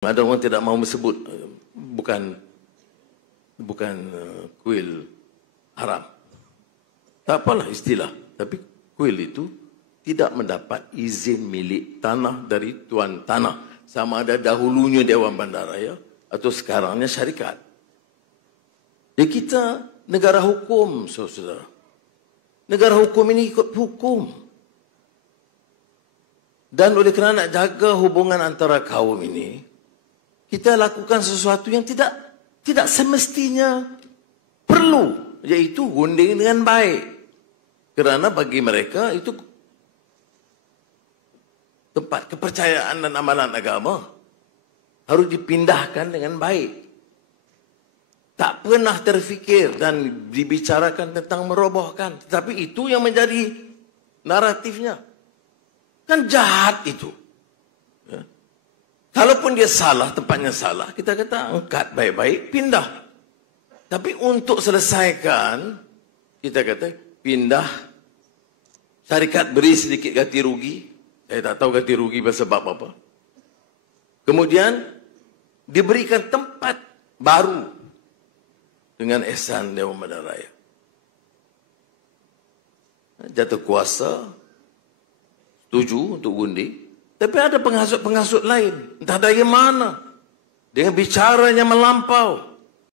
Ada orang tidak mahu sebut bukan kuil haram. Tak apalah istilah. Tapi kuil itu tidak mendapat izin milik tanah dari tuan tanah. Sama ada dahulunya Dewan Bandaraya atau sekarangnya syarikat. Jadi kita negara hukum, saudara. Negara hukum ini ikut hukum. Dan oleh kerana nak jaga hubungan antara kaum ini, kita lakukan sesuatu yang tidak semestinya perlu, iaitu gunting dengan baik. Kerana bagi mereka itu tempat kepercayaan dan amalan agama harus dipindahkan dengan baik. Tak pernah terfikir dan dibicarakan tentang merobohkan. Tetapi itu yang menjadi naratifnya. Kan jahat itu. Ya. Kalaupun dia salah, tempatnya salah, kita kata angkat baik-baik, pindah. Tapi untuk selesaikan, kita kata pindah, syarikat beri sedikit ganti rugi. Saya tak tahu ganti rugi sebab apa. Kemudian, diberikan tempat baru dengan ihsan Dewan Bandaraya. Jatuh kuasa, setuju untuk gundi. Tapi ada penghasut-penghasut lain. Entah dari mana. Dengan bicaranya melampau.